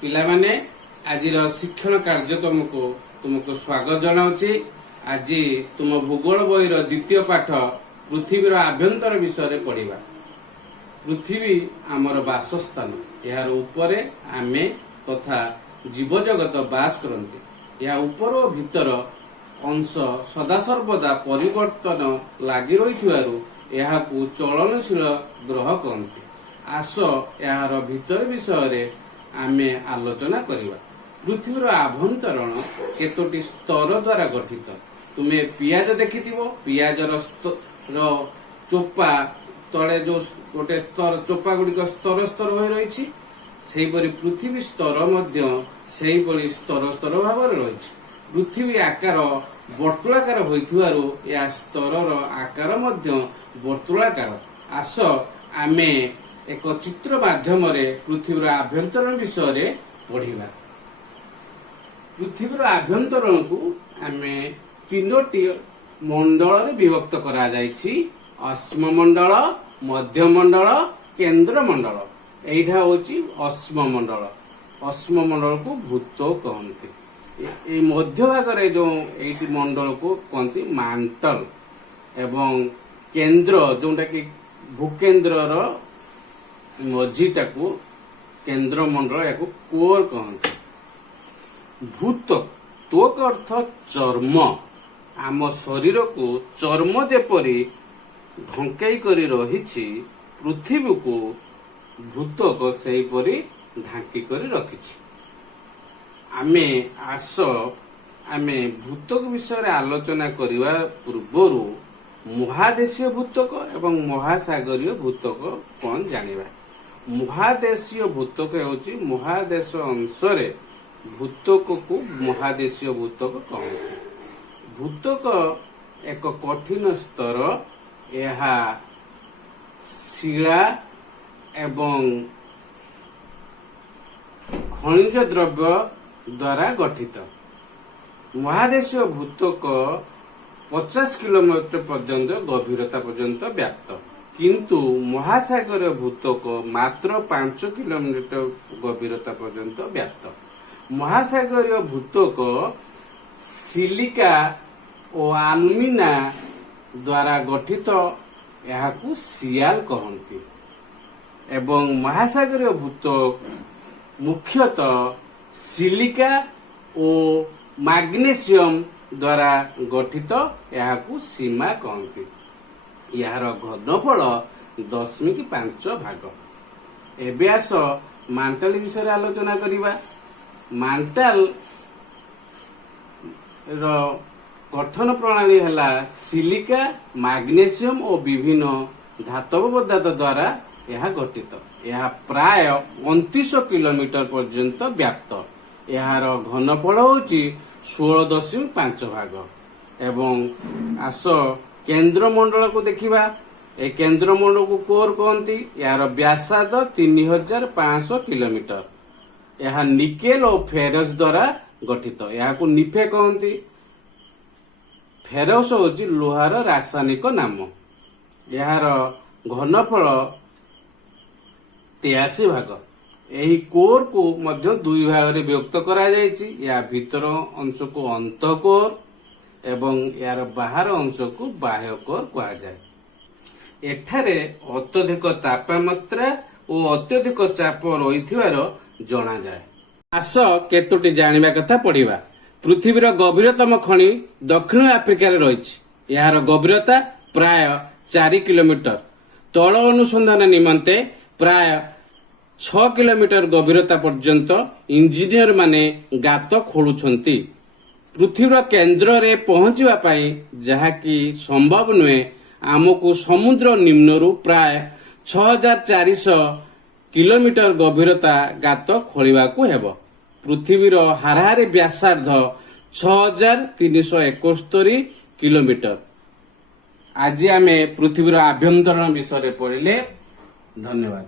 ପିଲାମାନେ ଆଜିର ଶିକ୍ଷଣ କାର୍ଯ୍ୟକ୍ରମକୁ ତୁମକୁ ସ୍ୱାଗତ ଜଣାଉଛି। ଆଜି ତୁମ ଭୂଗୋଳ ବହିର ଦ୍ୱିତୀୟ ପାଠ ପୃଥିବୀର ଆଭ୍ୟନ୍ତର ବିଷୟରେ ପଢିବା। ପୃଥିବୀ ଆମର ବାସସ୍ଥାନ। ଏହାର ଉପରେ ଆମେ ତଥା ଜୀବଜଗତ ବାସ କରନ୍ତି। ଏହା ଉପର ଓ ଭିତର ଅଂଶ ସଦାସର୍ବଦା ପରିବର୍ତ୍ତନ ଲାଗି ରହିଥିବାରୁ ଏହାକୁ ଚଳନଶୀଳ ଗ୍ରହ କହନ୍ତି। ଆସ ଏହାର ଭିତର ବିଷୟରେ ଆମେ ଆଲୋଚନା କରିବା। ପୃଥିବୀର ଆଭ୍ୟନ୍ତରଣ କେତୋଟି ସ୍ତର ଦ୍ୱାରା ଗଠିତ। ତୁମେ ପିଆଜ ଦେଖିଥିବ, ପିଆଜର ଚୋପା ତଳେ ଯୋଉ ଗୋଟେ ସ୍ତର ଚୋପା ଗୁଡିକ ସ୍ତର ସ୍ତର ହୋଇ ରହିଛି, ସେହିପରି ପୃଥିବୀ ସ୍ତର ମଧ୍ୟ ସେହିଭଳି ସ୍ତର ସ୍ତର ଭାବରେ ରହିଛି। ପୃଥିବୀ ଆକାର ବର୍ତ୍ତୁଳାକାର ହୋଇଥିବାରୁ ଏହା ସ୍ତରର ଆକାର ମଧ୍ୟ ବର୍ତ୍ତୁଳାକାର। ଆସ ଆମେ ଏକ ଚିତ୍ର ମାଧ୍ୟମରେ ପୃଥିବୀର ଆଭ୍ୟନ୍ତରଣ ବିଷୟରେ ପଢିବା। ପୃଥିବୀର ଆଭ୍ୟନ୍ତରଣକୁ ଆମେ ତିନୋଟି ମଣ୍ଡଳରେ ବିଭକ୍ତ କରାଯାଇଛି: ଅଶ୍ମମଣ୍ଡଳ, ମଧ୍ୟମଣ୍ଡଳ, କେନ୍ଦ୍ରମଣ୍ଡଳ। ଏଇଟା ହଉଛି ଅଶ୍ମମଣ୍ଡଳ। ଅଶ୍ମମଣ୍ଡଳକୁ ଭୂତ କହନ୍ତି। ଏଇ ମଧ୍ୟ ଭାଗରେ ଯୋଉ ଏଇଟି ମଣ୍ଡଳକୁ କହନ୍ତି ମାଣ୍ଟଲ ଏବଂ କେନ୍ଦ୍ର ଯୋଉଟା କି ଭୂକେନ୍ଦ୍ରର ମଝିଟାକୁ କେନ୍ଦ୍ରମଣ୍ଡଳ, ଏହାକୁ କୋର କହନ୍ତି। ଭୂତ୍ୱକ, ତ୍ୱକ ଅର୍ଥ ଚର୍ମ। ଆମ ଶରୀରକୁ ଚର୍ମ ଯେପରି ଢଙ୍କେଇ କରି ରହିଛି, ପୃଥିବୀକୁ ଭୂତ୍ୱକ ସେହିପରି ଢାଙ୍କି କରି ରଖିଛି। ଆମେ ଭୂତ୍ୱକ ବିଷୟରେ ଆଲୋଚନା କରିବା ପୂର୍ବରୁ ମହାଦେଶୀୟ ଭୂତ୍ୱକ ଏବଂ ମହାସାଗରୀୟ ଭୂତ୍ୱକ କଣ ଜାଣିବା। ମହାଦେଶୀୟ ଭୂତ୍ୱକ ହେଉଛି ମହାଦେଶ ଅଂଶରେ ଭୂତ୍ୱକକୁ ମହାଦେଶୀୟ ଭୂତ୍ୱକ କହନ୍ତି। ଭୂତ୍ୱକ ଏକ କଠିନ ସ୍ତର। ଏହା ଶିଳା ଏବଂ ଖଣିଜ ଦ୍ରବ୍ୟ ଦ୍ୱାରା ଗଠିତ। ମହାଦେଶୀୟ ଭୂତ୍ୱକ 50 କିଲୋମିଟର ପର୍ଯ୍ୟନ୍ତ ଗଭୀରତା ପର୍ଯ୍ୟନ୍ତ ବ୍ୟାପ୍ତ, କିନ୍ତୁ ମହାସାଗରୀୟ ଭୂତ୍ୱକ ମାତ୍ର 5 କିଲୋମିଟର ଗଭୀରତା ପର୍ଯ୍ୟନ୍ତ ବ୍ୟାପ୍ତ। ମହାସାଗରୀୟ ଭୂତ୍ୱକ ସିଲିକା ଓ ଆଲୁମିନା ଦ୍ୱାରା ଗଠିତ। ଏହାକୁ ସିଆଲ କହନ୍ତି। ଏବଂ ମହାସାଗରୀୟ ଭୂତ୍ୱକ ମୁଖ୍ୟତଃ ସିଲିକା ଓ ମାଗ୍ନେସିୟମ ଦ୍ୱାରା ଗଠିତ। ଏହାକୁ ସୀମା କହନ୍ତି। ଏହାର ଘନଫଳ 0.5 ଭାଗ। ଏବେ ଆସ ମାଣ୍ଟାଲ ବିଷୟରେ ଆଲୋଚନା କରିବା। ମାଣ୍ଟାଲ ର ଗଠନ ପ୍ରଣାଳୀ ହେଲା ସିଲିକା, ମାଗ୍ନେସିୟମ ଓ ବିଭିନ୍ନ ଧାତବ ପଦାର୍ଥ ଦ୍ୱାରା ଏହା ଗଠିତ। ଏହା ପ୍ରାୟ 29 କିଲୋମିଟର ପର୍ଯ୍ୟନ୍ତ ବ୍ୟାପ୍ତ। ଏହାର ଘନଫଳ ହେଉଛି 16.5 ଭାଗ। ଏବଂ ଆସ କେନ୍ଦ୍ରମଣ୍ଡଳକୁ ଦେଖିବା। ଏ କେନ୍ଦ୍ରମଣ୍ଡଳକୁ କୋର କହନ୍ତି। ଏହାର ବ୍ୟାସାର୍ଦ୍ଧ 3500 କିଲୋମିଟର। ଏହା ନିକେଲ ଓ ଫେରସ ଦ୍ୱାରା ଗଠିତ। ଏହାକୁ ନିଫେ କହନ୍ତି। ଫେରସ ହେଉଛି ଲୁହାର ରାସାୟନିକ ନାମ। ଏହାର ଘନଫଳ 83 ଭାଗ। ଏହି କୋରକୁ ମଧ୍ୟ ଦୁଇ ଭାଗରେ ବିଭକ୍ତ କରାଯାଇଛି। ଏହା ଭିତର ଅଂଶକୁ ଅନ୍ତଃକୋର ଏବଂ ଏହାର ବାହାର ଅଂଶକୁ ବାହ୍ୟ କୋର କୁହାଯାଏ। ଏଠାରେ ଅତ୍ୟଧିକ ତାପମାତ୍ରା ଓ ଅତ୍ୟଧିକ ଚାପ ରହିଥିବାର ଜଣାଯାଏ। ଆସ କେତୋଟି ଜାଣିବା କଥା ପଢିବା। ପୃଥିବୀର ଗଭୀରତମ ଖଣି ଦକ୍ଷିଣ ଆଫ୍ରିକାରେ ରହିଛି। ଏହାର ଗଭୀରତା ପ୍ରାୟ 4 କିଲୋମିଟର। ତଳ ଅନୁସନ୍ଧାନ ନିମନ୍ତେ ପ୍ରାୟ 6 କିଲୋମିଟର ଗଭୀରତା ପର୍ଯ୍ୟନ୍ତ ଇଞ୍ଜିନିୟର ମାନେ ଗାତ ଖୋଳୁଛନ୍ତି। ପୃଥିବୀର କେନ୍ଦ୍ରରେ ପହଞ୍ଚିବା ପାଇଁ, ଯାହାକି ସମ୍ଭବ ନୁହେଁ, ଆମକୁ ସମୁଦ୍ର ନିମ୍ନରୁ ପ୍ରାୟ 6400 କିଲୋମିଟର ଗଭୀରତା ଗାତ ଖୋଳିବାକୁ ହେବ। ପୃଥିବୀର ହାରାହାରି ବ୍ୟାସାର୍ଦ୍ଧ 6371 କିଲୋମିଟର। ଆଜି ଆମେ ପୃଥିବୀର ଆଭ୍ୟନ୍ତରଣ ବିଷୟରେ ପଢିଲେ। ଧନ୍ୟବାଦ।